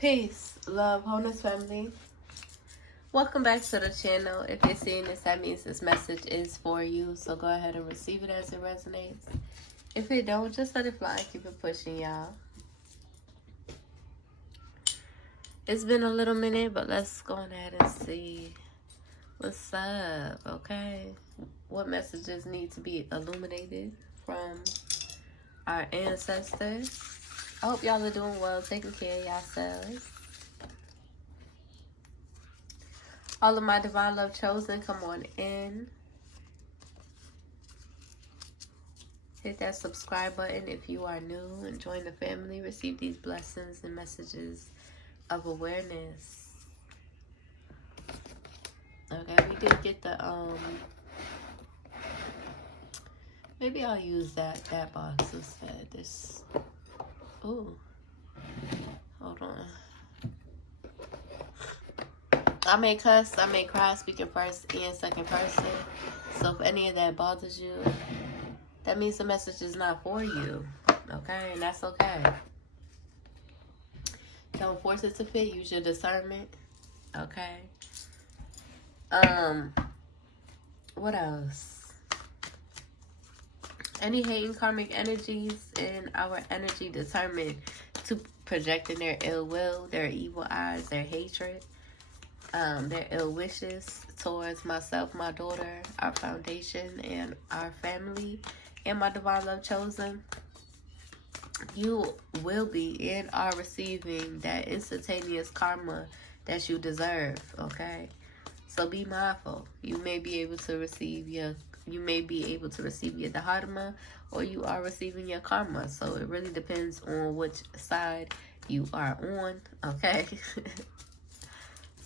Peace, love, wholeness, family. Welcome back to the channel. If you're seeing this, that means this message is for you. So go ahead and receive it as it resonates. If it don't, just let it fly and keep it pushing, y'all. It's been a little minute, but let's go ahead and see what's up, okay? What messages need to be illuminated from our ancestors? I hope y'all are doing well, taking care of yourselves. All of my divine love chosen, come on in. Hit that subscribe button if you are new and join the family. Receive these blessings and messages of awareness. Okay, we did get the maybe I'll use that box instead. This ooh. Hold on. I may cuss, I may cry, speaking first and second person. So if any of that bothers you, that means the message is not for you. Okay? And that's okay. Don't force it to fit. Use your discernment. Okay? What else? Any hating karmic energies in our energy determined to project in their ill will, their evil eyes, their hatred, their ill wishes towards myself, my daughter, our foundation, and our family, and my divine love chosen, you will be and are receiving that instantaneous karma that you deserve, okay? So be mindful. You may be able to receive your dharma, or you are receiving your karma. So it really depends on which side you are on, okay?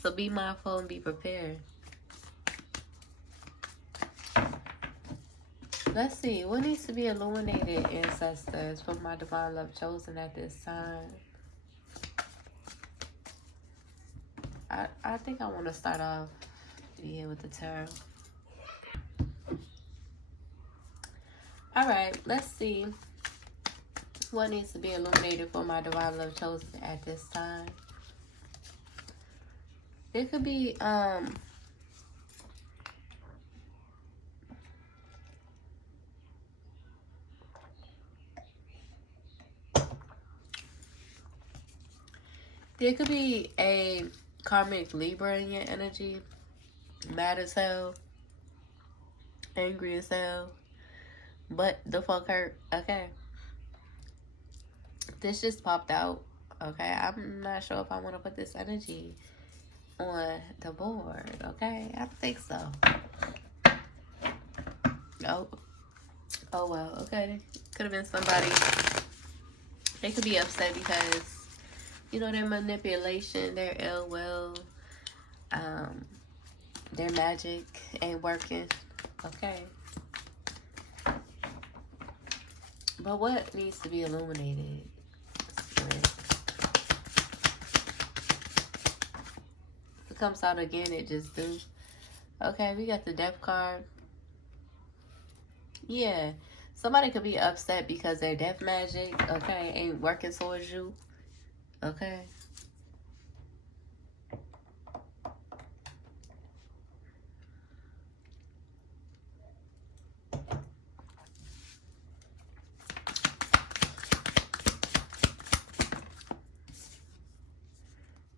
So be mindful and be prepared. Let's see. What needs to be illuminated, ancestors, from my divine love chosen at this time? I think I want to start off here with the tarot. Alright, let's see. What needs to be illuminated for my divine love chosen at this time? It could be, there could be a karmic Libra in your energy. Mad as hell. Angry as hell. But the fuck hurt. Okay. This just popped out. Okay. I'm not sure if I want to put this energy on the board. Okay. I don't think so. Oh well. Okay. Could have been somebody. They could be upset because, you know, their manipulation, their ill will, their magic ain't working. Okay. But what needs to be illuminated? If it comes out again, it just do. Okay, we got the Death card. Yeah. Somebody could be upset because their death magic, okay, ain't working towards you. Okay.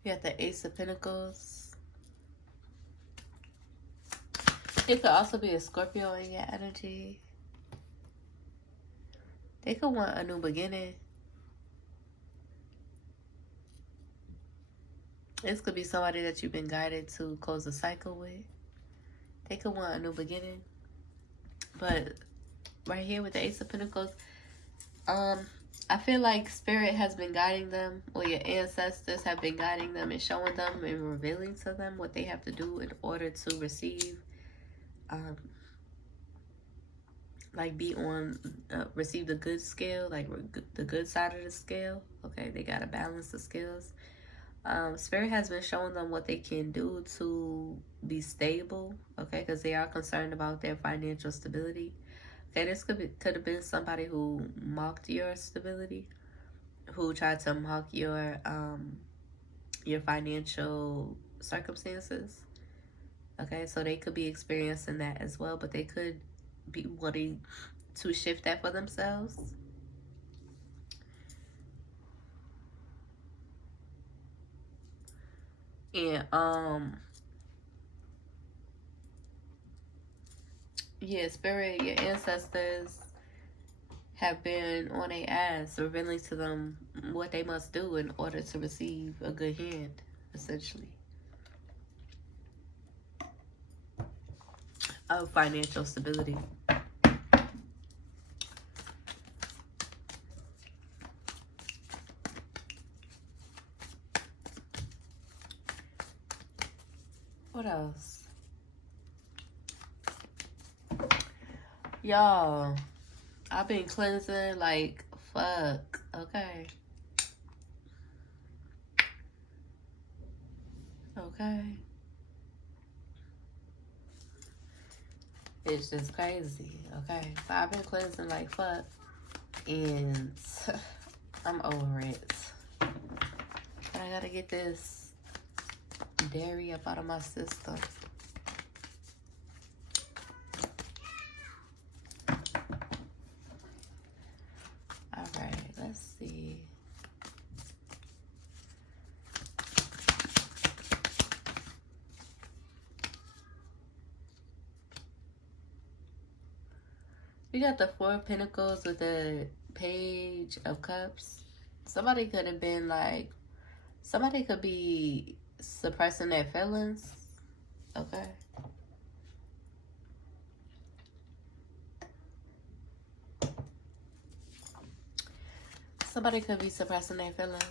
You got the Ace of Pentacles. It could also be a Scorpio in your energy. They could want a new beginning. This could be somebody that you've been guided to close a cycle with. They could want a new beginning. But right here with the Ace of Pentacles, I feel like Spirit has been guiding them, or your ancestors have been guiding them and showing them and revealing to them what they have to do in order to receive, like be on, receive the good scale, like the good side of the scale. Okay, they got to balance the scales. Spirit has been showing them what they can do to be stable, okay, because they are concerned about their financial stability. Okay, this could have been somebody who mocked your stability, who tried to mock your your financial circumstances. Okay, so they could be experiencing that as well, but they could be wanting to shift that for themselves. And yeah, spirit, your ancestors have been on their ass, revealing to them what they must do in order to receive a good hand, essentially, of financial stability. What else? Y'all, I've been cleansing like fuck. Okay. Okay. It's just crazy. Okay. So I've been cleansing like fuck. And I'm over it. But I gotta get this dairy up out of my system. Alright, let's see. We got the Four of Pentacles with the Page of Cups. Somebody could have been like, somebody could be suppressing their feelings. Okay. Somebody could be suppressing their feelings.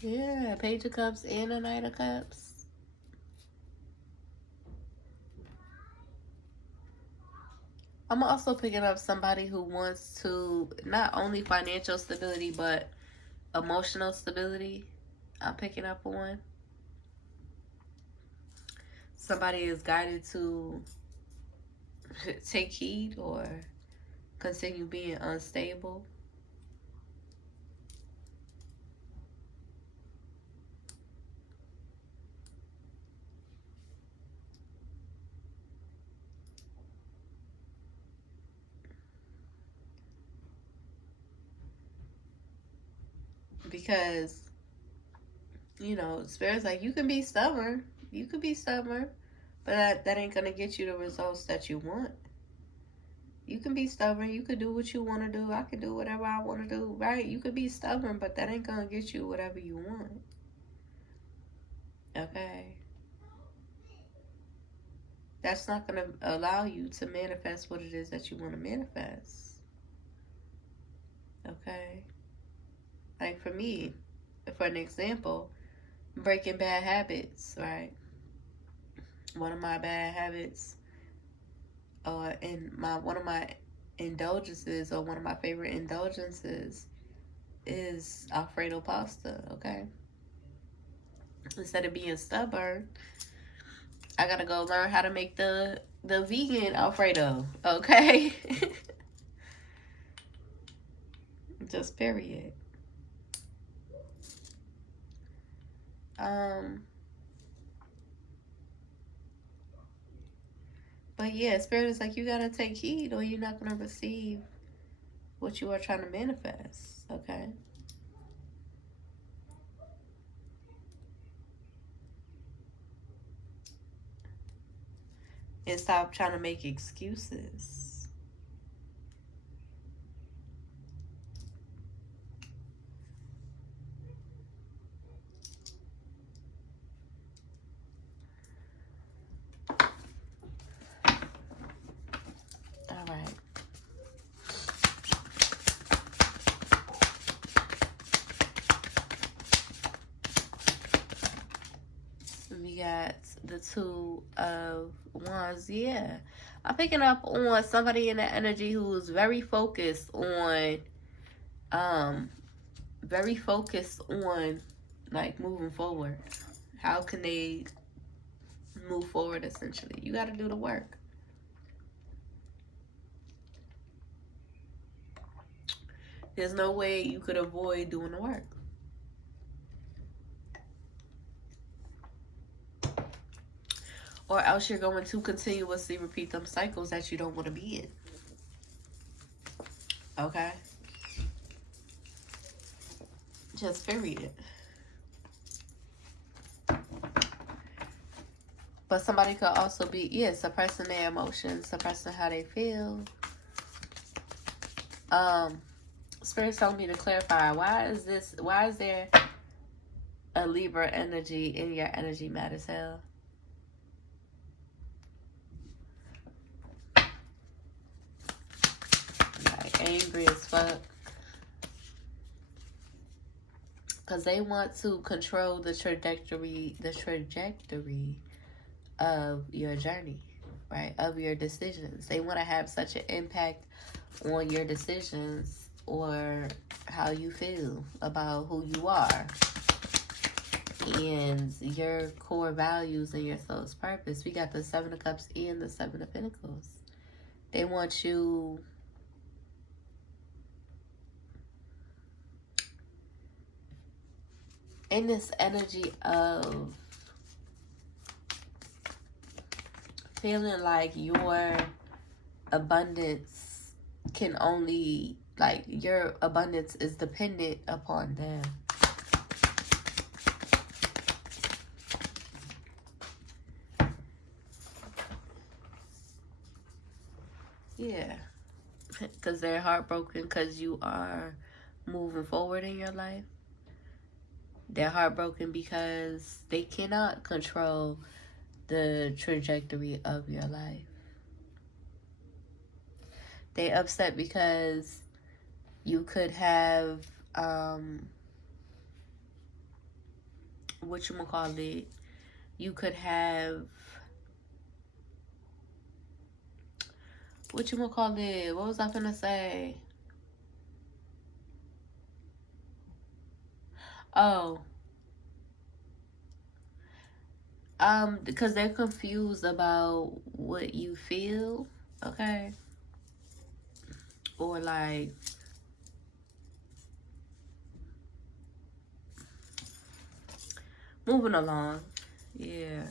Yeah, Page of Cups and a Knight of Cups. I'm also picking up somebody who wants to, not only financial stability, but emotional stability. I'm picking up one. Somebody is guided to take heed or continue being unstable. Because, you know, Spirit's like, you can be stubborn. You can be stubborn. But that ain't going to get you the results that you want. You can be stubborn. You could do what you want to do. I could do whatever I want to do, right? You could be stubborn, but that ain't going to get you whatever you want. Okay? That's not going to allow you to manifest what it is that you want to manifest. Okay? Like for me, for an example, breaking bad habits, right? One of my bad habits, one of my indulgences, or one of my favorite indulgences, is Alfredo pasta. Okay, instead of being stubborn, I gotta go learn how to make the vegan Alfredo. Okay, just period. But yeah, Spirit is like, you gotta take heed or you're not gonna receive what you are trying to manifest. Okay. And stop trying to make excuses. All right. We got the Two of Wands. Yeah. I'm picking up on somebody in that energy who's very focused on like moving forward. How can they move forward? Essentially, you got to do the work. There's no way you could avoid doing the work. Or else you're going to continuously repeat them cycles that you don't want to be in. Okay? Just period. But somebody could also be, yeah, suppressing their emotions, suppressing how they feel. Spirit's telling me to clarify, why is there a Libra energy in your energy mad as hell? Like angry as fuck. Because they want to control the trajectory of your journey, right? Of your decisions. They want to have such an impact on your decisions or how you feel about who you are and your core values and your soul's purpose. We got the Seven of Cups and the Seven of Pentacles. They want you in this energy of feeling like your abundance can only, like, your abundance is dependent upon them. Yeah. Because they're heartbroken because you are moving forward in your life. They're heartbroken because they cannot control the trajectory of your life. They upset because you could have you could have what was I gonna say? Oh, because they're confused about what you feel, okay? Or like, moving along, yeah.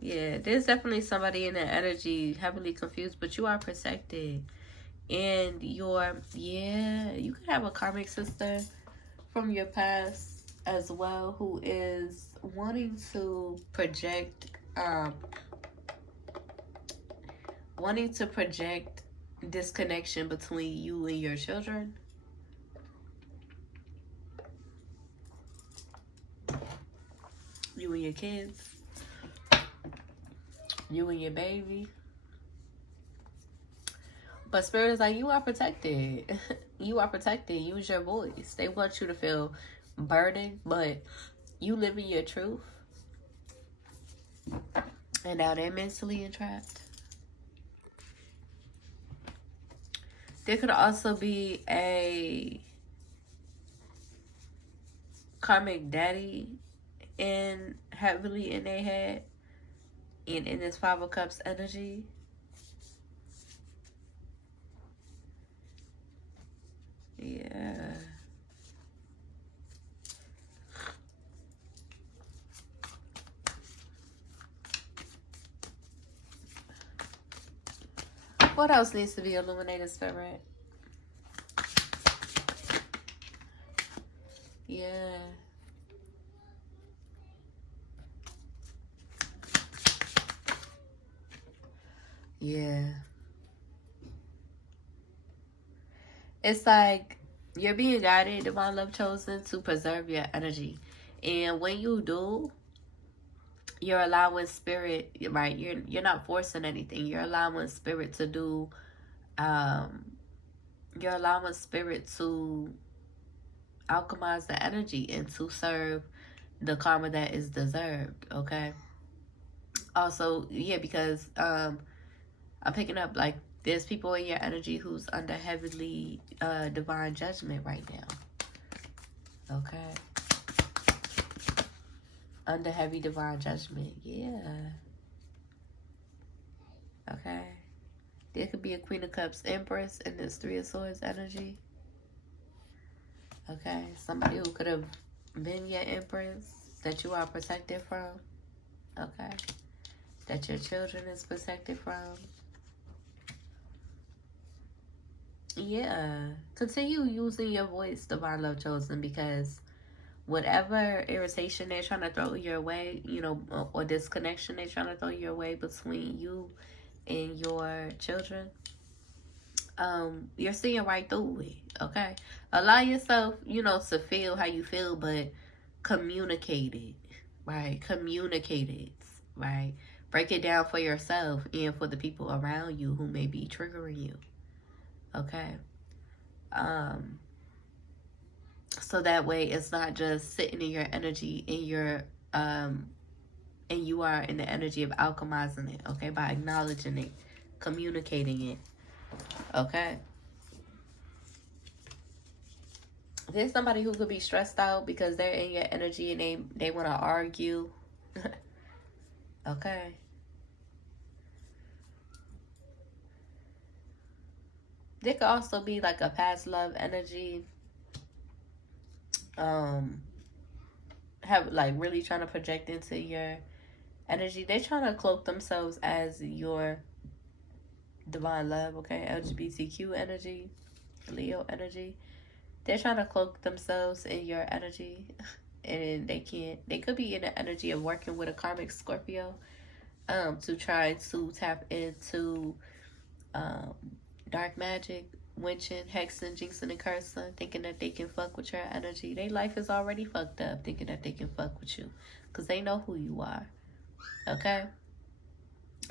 Yeah, there's definitely somebody in that energy heavily confused, but you are protected. And you could have a karmic sister from your past as well who is wanting to project disconnection between you and your children. You and your kids. You and your baby. But Spirit is like, you are protected. You are protected. Use your voice. They want you to feel burdened, but you live in your truth. And now they're mentally entrapped. There could also be a karmic daddy heavily in their head and in this Five of Cups energy. Yeah. What else needs to be illuminated, Spirit? Yeah. Yeah. It's like you're being guided, divine love chosen, to preserve your energy. And when you do, you're allowing spirit, right? You're not forcing anything. You're allowing spirit to do you're allowing spirit to alchemize the energy and to serve the karma that is deserved, okay? Also, yeah, because I'm picking up, like, there's people in your energy who's under heavily divine judgment right now. Okay. Under heavy divine judgment. Yeah. Okay. There could be a Queen of Cups Empress in this Three of Swords energy. Okay. Somebody who could have been your Empress that you are protected from. Okay. That your children is protected from. Yeah. Continue using your voice, Divine Love Chosen, because whatever irritation they're trying to throw your way, you know, or disconnection they're trying to throw your way between you and your children, you're seeing right through it. Okay. Allow yourself, you know, to feel how you feel, but communicate it. Right. Communicate it. Right. Break it down for yourself and for the people around you who may be triggering you. Okay. So that way it's not just sitting in your energy, in your and you are in the energy of alchemizing it. Okay. By acknowledging it, communicating it. Okay. There's somebody who could be stressed out because they're in your energy and they want to argue. Okay. There could also be like a past love energy. Have like really trying to project into your energy. They're trying to cloak themselves as your divine love. Okay. LGBTQ energy, Leo energy. They're trying to cloak themselves in your energy, and they can't. They could be in the energy of working with a karmic Scorpio, to try to tap into dark magic, witching, hexing, jinxing, and cursing, thinking that they can fuck with your energy. Their life is already fucked up, thinking that they can fuck with you, because they know who you are. Okay.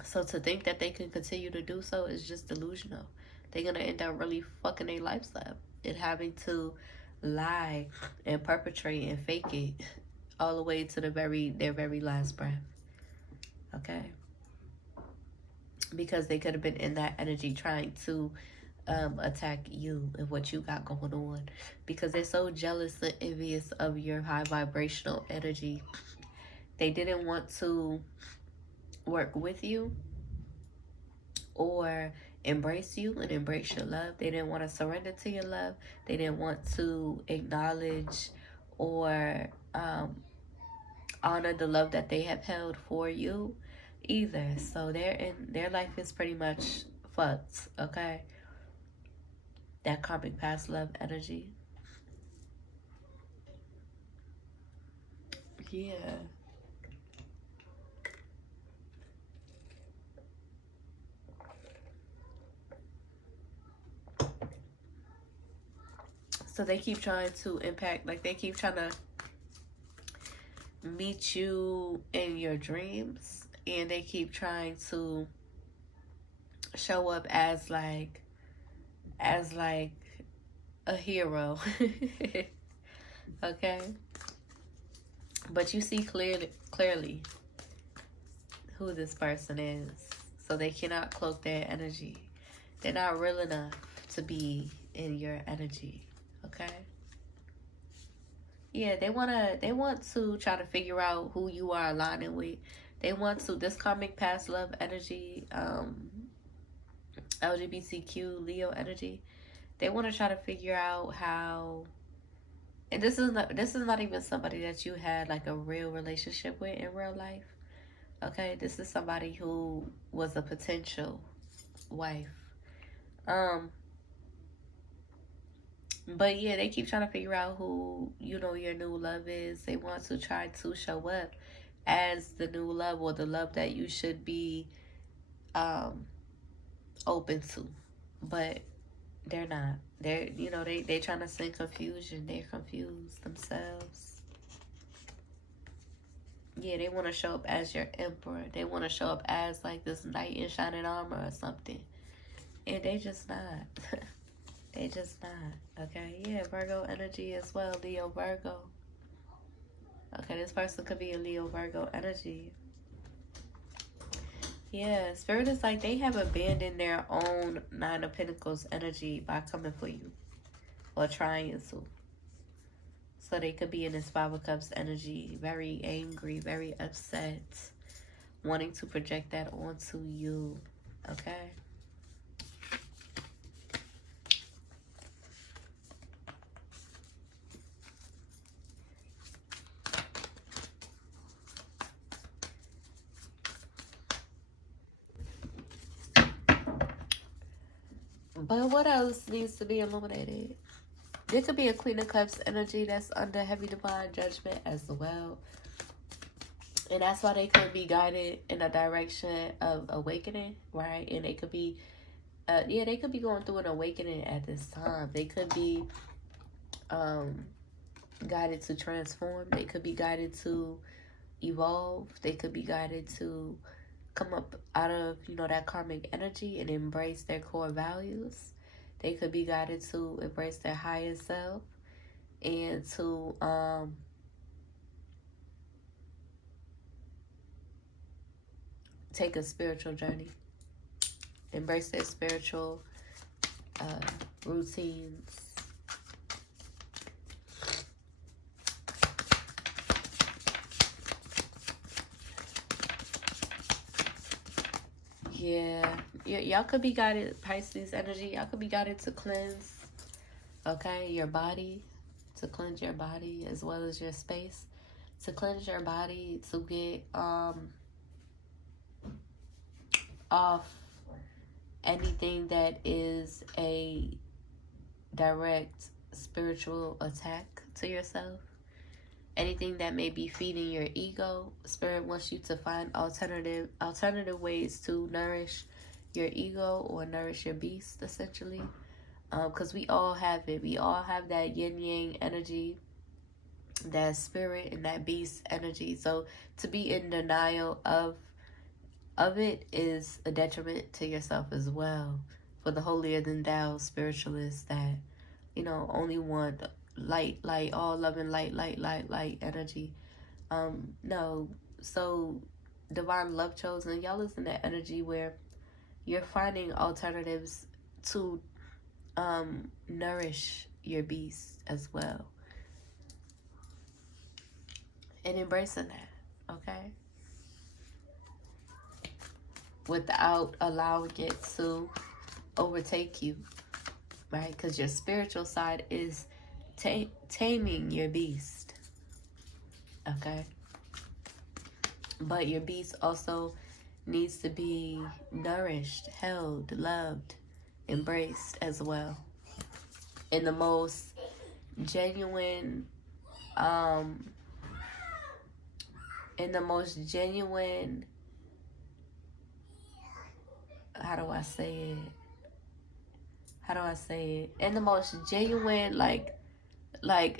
So to think that they can continue to do so is just delusional. They're gonna end up really fucking their lives up and having to lie and perpetrate and fake it all the way to their very last breath. Okay. Because they could have been in that energy trying to attack you and what you got going on, because they're so jealous and envious of your high vibrational energy. They didn't want to work with you or embrace you and embrace your love. They didn't want to surrender to your love. They didn't want to acknowledge or honor the love that they have held for you either. So their life is pretty much fucked. Okay. That karmic past love energy. Yeah. So they keep trying to impact, like they keep trying to meet you in your dreams, and they keep trying to show up as like a hero. Okay. But you see clearly who this person is. So they cannot cloak their energy. They're not real enough to be in your energy. Okay. Yeah, they want to try to figure out who you are aligning with. They want to, this karmic past love energy, LGBTQ Leo energy. They want to try to figure out how, and this is not even somebody that you had like a real relationship with in real life. Okay, this is somebody who was a potential wife. But yeah, they keep trying to figure out who, you know, your new love is. They want to try to show up as the new love, or the love that you should be open to. But they're not. They're, you know, they trying to send confusion. They're confused themselves. Yeah, they want to show up as your emperor. They want to show up as like this knight in shining armor or something. And they just not. They just not. Okay, yeah, Virgo energy as well. Leo, Virgo. Okay, this person could be a Leo, Virgo energy. Yeah, Spirit is like they have abandoned their own Nine of Pentacles energy by coming for you. Or trying to. So they could be in this Five of Cups energy, very angry, very upset, wanting to project that onto you. Okay? But what else needs to be illuminated? There could be a Queen of Cups energy that's under heavy divine judgment as well. And that's why they could be guided in a direction of awakening, right? And they could be, they could be going through an awakening at this time. They could be guided to transform. They could be guided to evolve. They could be guided to come up out of, that karmic energy and embrace their core values. They could be guided to embrace their higher self and to take a spiritual journey, embrace their spiritual routines. Yeah, y'all could be guided, Pisces energy. Y'all could be guided to cleanse, okay, your body, to cleanse your body as well as your space, to cleanse your body, to get off anything that is a direct spiritual attack to yourself. Anything that may be feeding your ego. Spirit wants you to find alternative ways to nourish your ego or nourish your beast, essentially. Because we all have it. We all have that yin yang energy, that spirit and that beast energy. So to be in denial of it is a detriment to yourself as well. For the holier than thou spiritualists that, only want light, all love and light energy. No. So divine love chosen, y'all is in that energy where you're finding alternatives to nourish your beast as well. And embracing that, okay? Without allowing it to overtake you, right? Because your spiritual side is taming your beast, okay? But your beast also needs to be nourished, held, loved, embraced as well. In the most genuine, how do I say it? In the most genuine,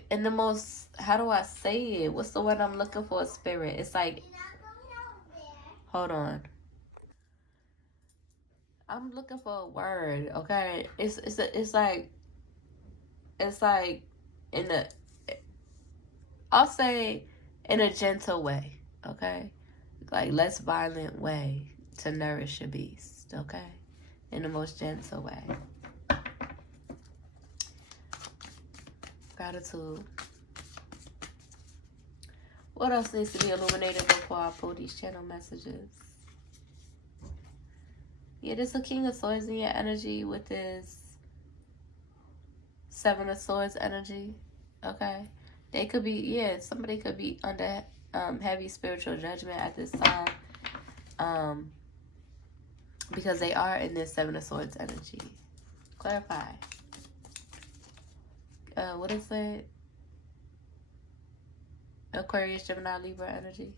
in the most, how do I say it? What's the word I'm looking for, spirit? It's like, hold on. I'm looking for a word, okay? It's like in a, I'll say in a gentle way, okay? Like less violent way to nourish your beast, okay? In the most gentle way. Gratitude. What else needs to be illuminated before I pull these channel messages? Yeah, there's a King of Swords in your energy with this Seven of Swords energy. Okay. They could be, somebody could be under heavy spiritual judgment at this time. Because they are in this Seven of Swords energy. Clarify. What is it? Aquarius, Gemini, Libra energy.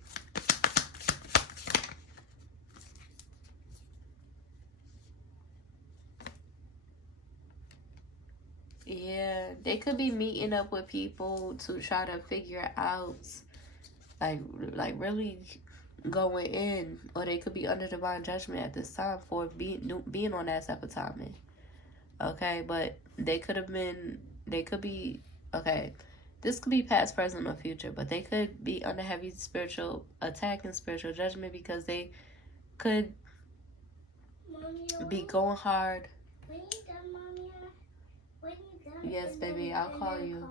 Yeah, they could be meeting up with people to try to figure out, like really going in, or they could be under divine judgment at this time for being on that type of timing. Okay, but they could be, okay, this could be past, present, or future, but they could be under heavy spiritual attack and spiritual judgment because they could be going hard. Yes, baby, I'll call you.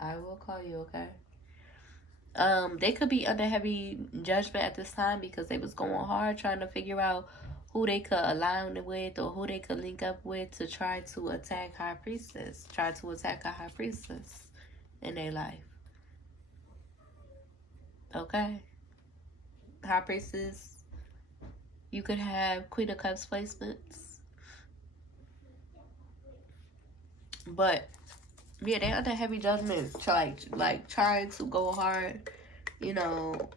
I will call you, okay? They could be under heavy judgment at this time because they was going hard trying to figure out who they could align with or who they could link up with to try to attack High Priestess, try to attack a High Priestess in their life. Okay? High Priestess, you could have Queen of Cups placements. But yeah, they under heavy judgment, like trying to go hard, you know,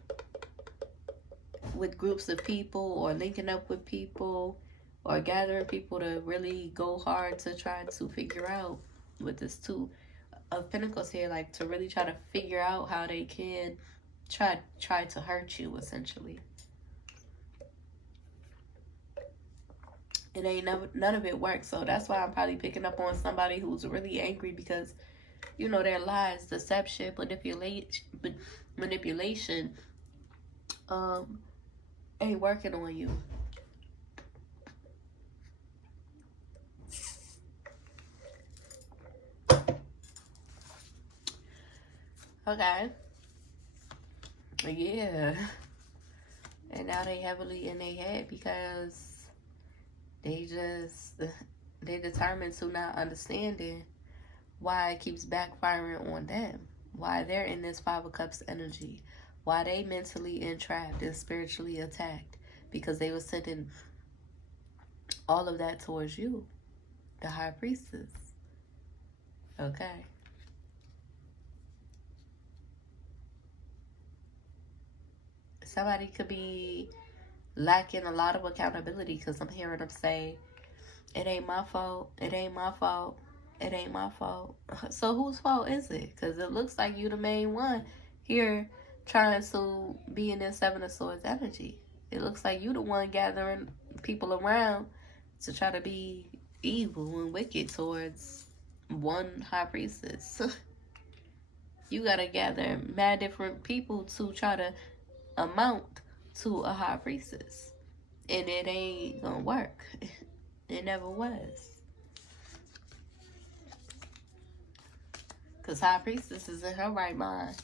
with groups of people or linking up with people or gathering people to really go hard to try to figure out with this Two of Pentacles here, like to really try to figure out how they can try to hurt you, essentially. It ain't none of it works. So that's why I'm probably picking up on somebody who's really angry because, you know, their lies, deception, manipulation ain't working on you. Okay. Yeah. And now they heavily in their head because they determined to not understanding why it keeps backfiring on them, why they're in this Five of Cups energy, why they mentally entrapped and spiritually attacked, because they were sending all of that towards you, the High Priestess. Okay. Somebody could be lacking a lot of accountability because I'm hearing them say, it ain't my fault, it ain't my fault, it ain't my fault. So whose fault is it? Because it looks like you the main one here trying to be in this Seven of Swords energy. It looks like you the one gathering people around to try to be evil and wicked towards one High Priestess. You gotta gather mad different people to try to amount to a High Priestess. And it ain't gonna work. It never was. Because High Priestess is in her right mind.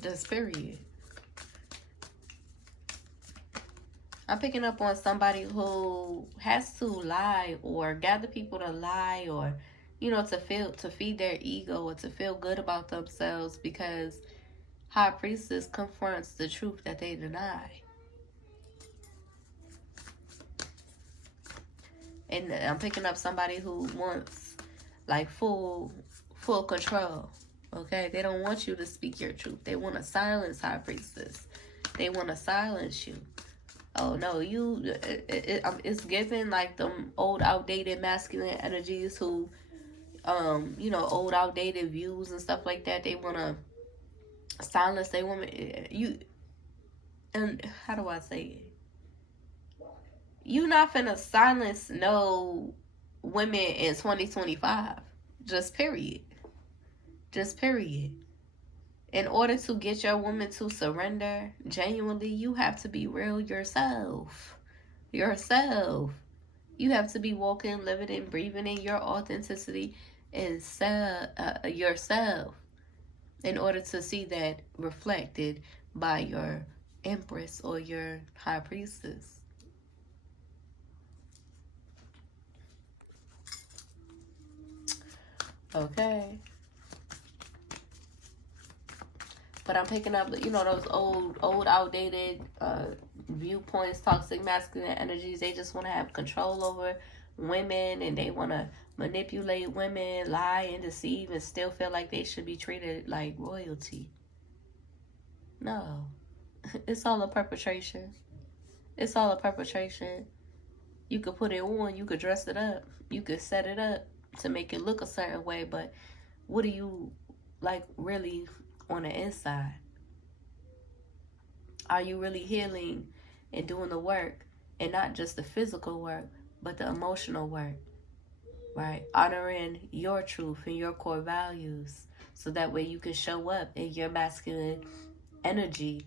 Just period. I'm picking up on somebody who has to lie or gather people to lie or, you know, to feed their ego or to feel good about themselves because High Priestess confronts the truth that they deny. And I'm picking up somebody who wants like full control. Okay, they don't want you to speak your truth. They want to silence High Priestess. They want to silence you. Oh no, it's given like them old outdated masculine energies who you know, old outdated views and stuff like that. They want to silence their woman. And how do I say it? You not finna silence no women in 2025. Just period. Just period. In order to get your woman to surrender genuinely, you have to be real yourself. Yourself. You have to be walking, living, and breathing in your authenticity and yourself in order to see that reflected by your Empress or your High Priestess. Okay. But I'm picking up, you know, those old outdated viewpoints, toxic masculine energies. They just want to have control over women and they want to manipulate women, lie and deceive and still feel like they should be treated like royalty. No. It's all a perpetration. It's all a perpetration. You could put it on, you could dress it up, you could set it up to make it look a certain way, but what do you like really on the inside? Are you really healing and doing the work, and not just the physical work but the emotional work, right? Honoring your truth and your core values so that way you can show up in your masculine energy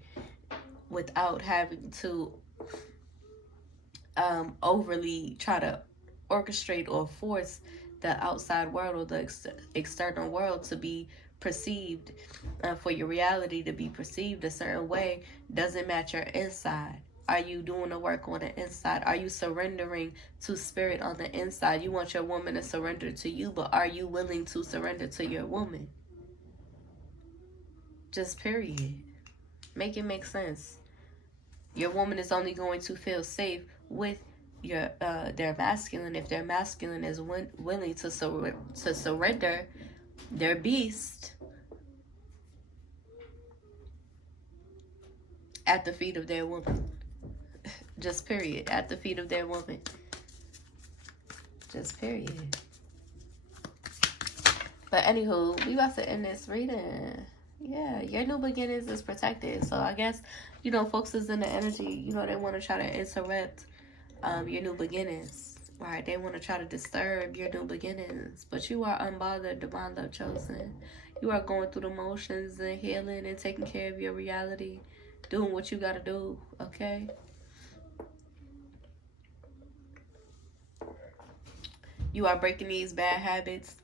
without having to overly try to orchestrate or force the outside world or the external world to be perceived, for your reality to be perceived a certain way, doesn't match your inside. Are you doing the work on the inside? Are you surrendering to spirit on the inside? You want your woman to surrender to you, but are you willing to surrender to your woman? Just period. Make it make sense. Your woman is only going to feel safe with their masculine if their masculine is willing to surrender their beast at the feet of their woman. Just period. At the feet of their woman. Just period. But anywho, we about to end this reading. Yeah, your new beginnings is protected. So I guess, folks is in the energy, they want to try to interrupt your new beginnings. Right? They want to try to disturb your new beginnings. But you are unbothered, divine love chosen. You are going through the motions and healing and taking care of your reality. Doing what you got to do. Okay? You are breaking these bad habits.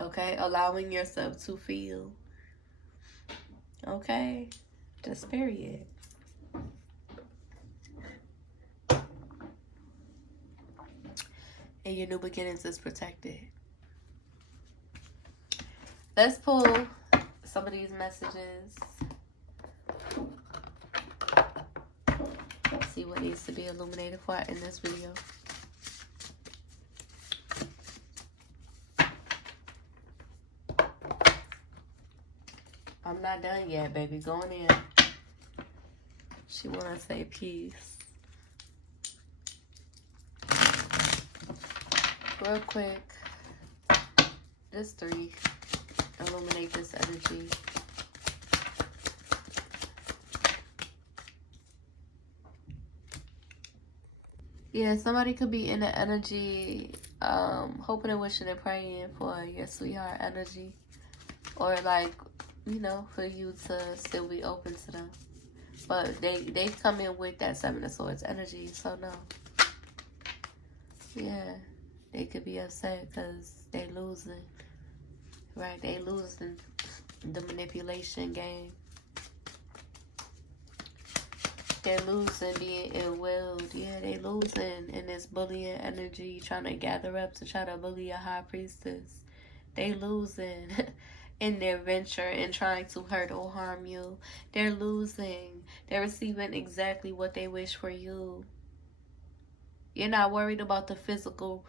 Okay? Allowing yourself to feel. Okay? Just period. And your new beginnings is protected. Let's pull some of these messages. See what needs to be illuminated for in this video. I'm not done yet, baby. Going in. She want to say peace. Real quick. Just 3. Illuminate this energy. Yeah, somebody could be in the energy, hoping and wishing and praying for your sweetheart energy. Or like, for you to still be open to them. But they come in with that 7 of Swords energy, so no. Yeah, they could be upset because they losing. Right, they losing the manipulation game. They're losing being ill-willed. Yeah, they losing in this bullying energy, trying to gather up to try to bully a high priestess. They losing in their venture and trying to hurt or harm you. They're losing. They're receiving exactly what they wish for you. You're not worried about the physical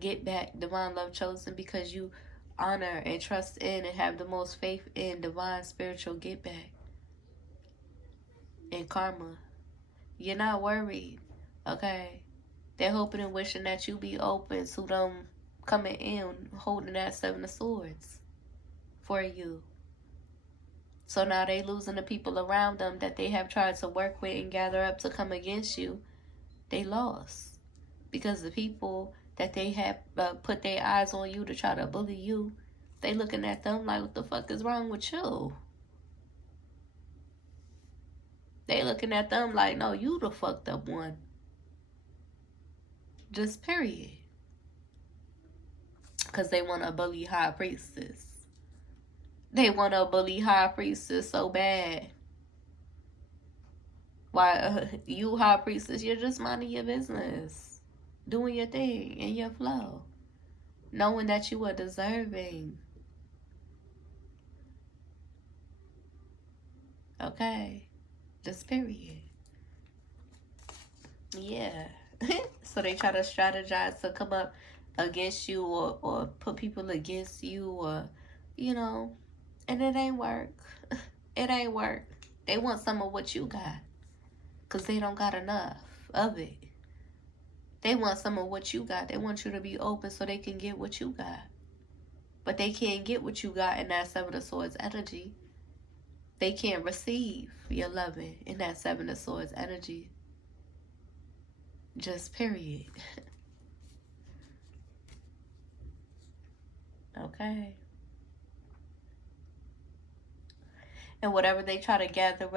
get back, divine love chosen, because you honor and trust in and have the most faith in divine spiritual get back and karma. You're not worried, okay? They're hoping and wishing that you be open to them coming in holding that 7 of Swords for you. So now they losing the people around them that they have tried to work with and gather up to come against you. They lost because the people that they have put their eyes on you to try to bully you, they looking at them like, what the fuck is wrong with you? They looking at them like, no, you the fucked up one. Just period. Because they want to bully high priestess. They want to bully high priestess so bad. Why, you high priestess, you're just minding your business. Doing your thing in your flow. Knowing that you are deserving. Okay? Just period. Yeah. So they try to strategize to come up against you or put people against you or, and it ain't work. It ain't work. They want some of what you got because they don't got enough of it. They want some of what you got. They want you to be open so they can get what you got. But they can't get what you got in that 7 of Swords energy. They can't receive your loving in that 7 of Swords energy. Just period. Okay. And whatever they try to gather up,